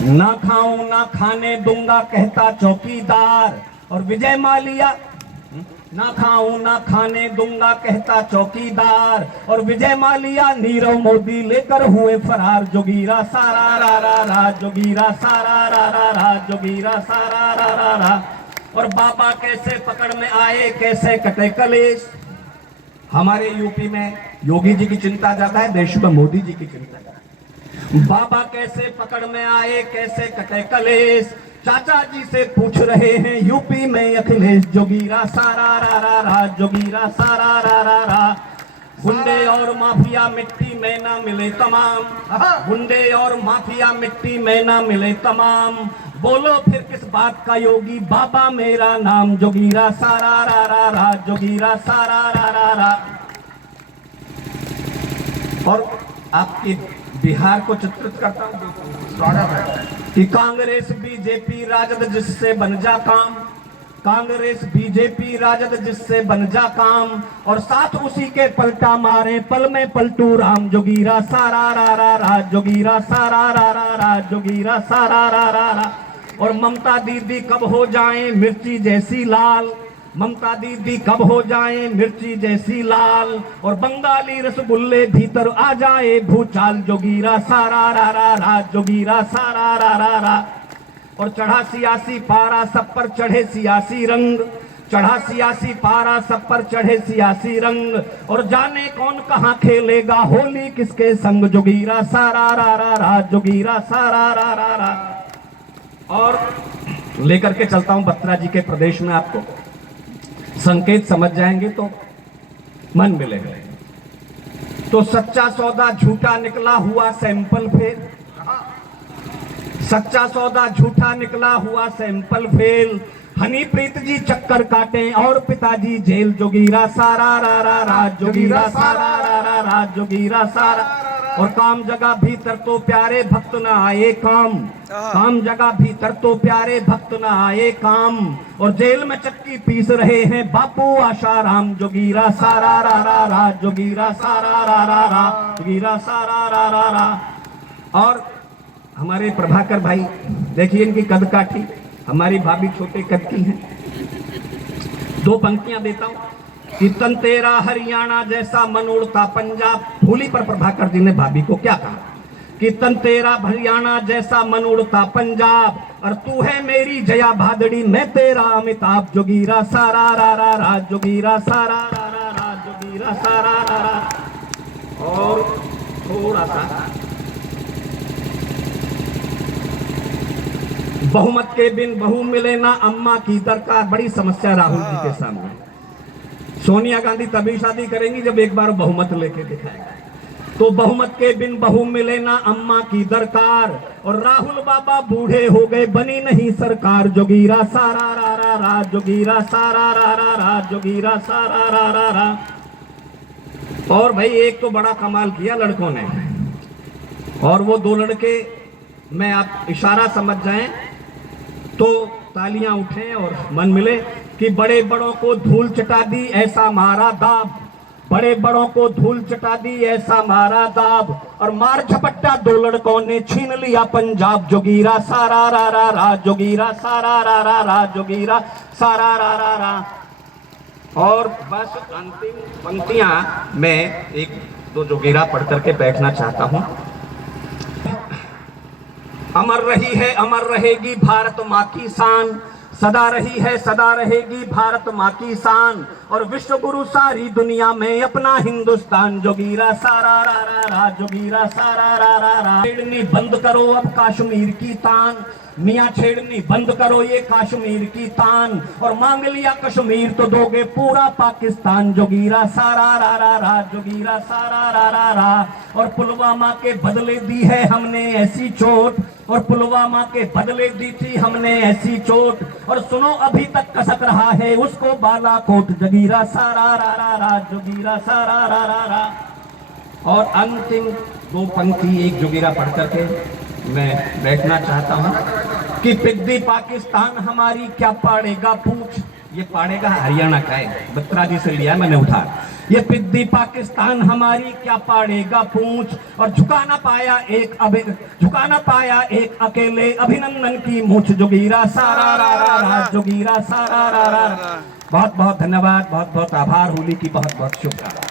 ना खाऊं ना खाने दूंगा कहता चौकीदार, और विजय माल्या ना खाऊं ना खाने दूंगा कहता चौकीदार, और विजय माल्या नीरव मोदी लेकर हुए फरार। जोगीरा सारा रा रा रा, जोगीरा सारा रा रा रा, जोगीरा सारा रा रा रा। और बाबा कैसे पकड़ में आए, कैसे कटे कलेश। हमारे यूपी में योगी जी की चिंता ज्यादा है, देश में मोदी जी की चिंता ज्यादा है। बाबा कैसे पकड़ में आए, कैसे कटे कलेश, चाचा जी से पूछ रहे हैं यूपी में अखिलेश। जोगीरा सारा रा रा रा, जोगीरा सारा रा रा रा। गुंडे और माफिया मिट्टी में ना मिले तमाम, गुंडे और माफिया मिट्टी में ना मिले तमाम। बोलो फिर किस बात का योगी, बाबा मेरा नाम। जोगीरा सारा रा रा रा, जोगीरा सारा रा रा रा। और आपके बिहार को चित्रित करता हूं कि कांग्रेस बीजेपी राजद जिससे बन जा काम, कांग्रेस बीजेपी राजद जिससे बन जा काम, और साथ उसी के पलटा मारे पल में पलटू राम। जोगीरा सारा रा रा रा, जोगीरा सारा रा रा रा, जोगीरा सारा रा रा रा। और ममता दीदी कब हो जाएं मिर्ची जैसी लाल, ममता दीदी कब हो जाएं मिर्ची जैसी लाल, और बंगाली रसगुल्ले भीतर आ जाए भूचाल। जोगीरा सारा रा रा रा, जोगीरा सारा रा रा रा। और चढ़ा सियासी पारा सब पर चढ़े सियासी रंग, चढ़ा सियासी पारा सब पर चढ़े सियासी रंग, और जाने कौन कहां खेलेगा होली किसके संग। जोगीरा सारा रा रा रा, जोगीरा सारा रा रा रा। और लेकर के चलता हूं बत्रा जी के प्रदेश में, आपको संकेत समझ जाएंगे तो मन मिलेगा। तो सच्चा सौदा झूठा निकला हुआ सैंपल फेल, सच्चा सौदा झूठा निकला हुआ सैंपल फेल। हनीप्रीत जी चक्कर काटे और पिताजी जेल। जोगीरा सारा रा रा रा, जोगीरा सारा रा रा रा, जोगीरा सारा। और काम जगह भीतर तो प्यारे भक्त न आए काम, काम जगह भीतर तो प्यारे भक्त न आए काम, और जेल में चक्की पीस रहे हैं बापू आशाराम। जोगीरा सारा रा रा रा, जोगीरा सारा रा रा रा, जोगीरा सारा रा रा रा। और हमारे प्रभाकर भाई देखिए इनकी कद काठी, हमारी भाभी छोटे कद की हैं। दो पंक्तियां देता हूं कि तन तेरा हरियाणा जैसा मन उड़ता पंजाब। भूली पर प्रभाकर जी ने भाभी को क्या कहा कि तन तेरा हरियाणा जैसा मन उड़ता पंजाब, और तू है मेरी जया भादड़ी मैं तेरा अमिताभ। जोगीरा सारा रा रा रा, जोगीरा सारा रा रा रा, जोगीरा सारा रा रा। और थोड़ा सा बहुमत के बिन बहू मिले ना अम्मा की दरकार। बड़ी समस्या राहुल जी के सामने। सोनिया गांधी तभी शादी करेंगी जब एक बार बहुमत लेके दिखाएगा। तो बहुमत के बिन बहू मिले ना अम्मा की दरकार, और राहुल बाबा बूढ़े हो गए बनी नहीं सरकार। जोगीरा सारा रा रा रा, जोगीरा सारा रा रा रा, जोगीरा सारा रा रा रा। और भाई एक तो बड़ा कमाल किया लड़कों ने, और वो दो लड़के मैं आप इशारा समझ जाएं तो तालियां उठें और मन मिले कि बड़े बड़ों को धूल चटा दी ऐसा मारा दाब, बड़े बड़ों को धूल चटा दी ऐसा मारा दाब, और मार झपट्टा दो लड़कों ने छीन लिया पंजाब। जोगीरा सारा रा रा रा, जोगीरा सारा रा रा रा, जोगीरा सारा रा रा रा। और बस अंतिम पंक्तियां मैं एक दो जोगीरा पढ़ करके बैठना चाहता हूं। अमर रही है अमर रहेगी भारत माँ की शान, सदा रही है सदा रहेगी भारत माँ की शान, और विश्व गुरु सारी दुनिया में अपना हिंदुस्तान। जोगीरा सारा रा रा रा, जोगीरा सारा रा रा रा। छेड़नी बंद करो अब कश्मीर की तान, मियाँ छेड़नी बंद करो ये कश्मीर की तान, और मांग लिया कश्मीर तो दोगे पूरा पाकिस्तान। जोगीरा सारा रा रा रा, जोगीरा सारा रा रा रा। और पुलवामा के बदले दी है हमने ऐसी चोट, और पुलवामा के बदले दी थी हमने ऐसी चोट, और सुनो अभी तक कसक रहा है उसको बालाकोट। जोगीरा सारा रा रा रा, जोगीरा सारा रा रा रा। और अंतिम दो पंक्ति एक जोगीरा पढ़ करके मैं बैठना चाहता हूं कि पिद्दी पाकिस्तान हमारी क्या पाड़ेगा पूछ। ये पाड़ेगा हरियाणा का है, बत्रा जी से लिया मैंने उठा ये पिद्दी पाकिस्तान हमारी क्या पाड़ेगा पूंछ। और झुका ना पाया एक अकेले अभिनंदन की मूछ। जोगीरा सारा रा जोगीरा सारा रा। बहुत बहुत धन्यवाद, बहुत बहुत आभार। होली की बहुत बहुत शुभकामनाएं।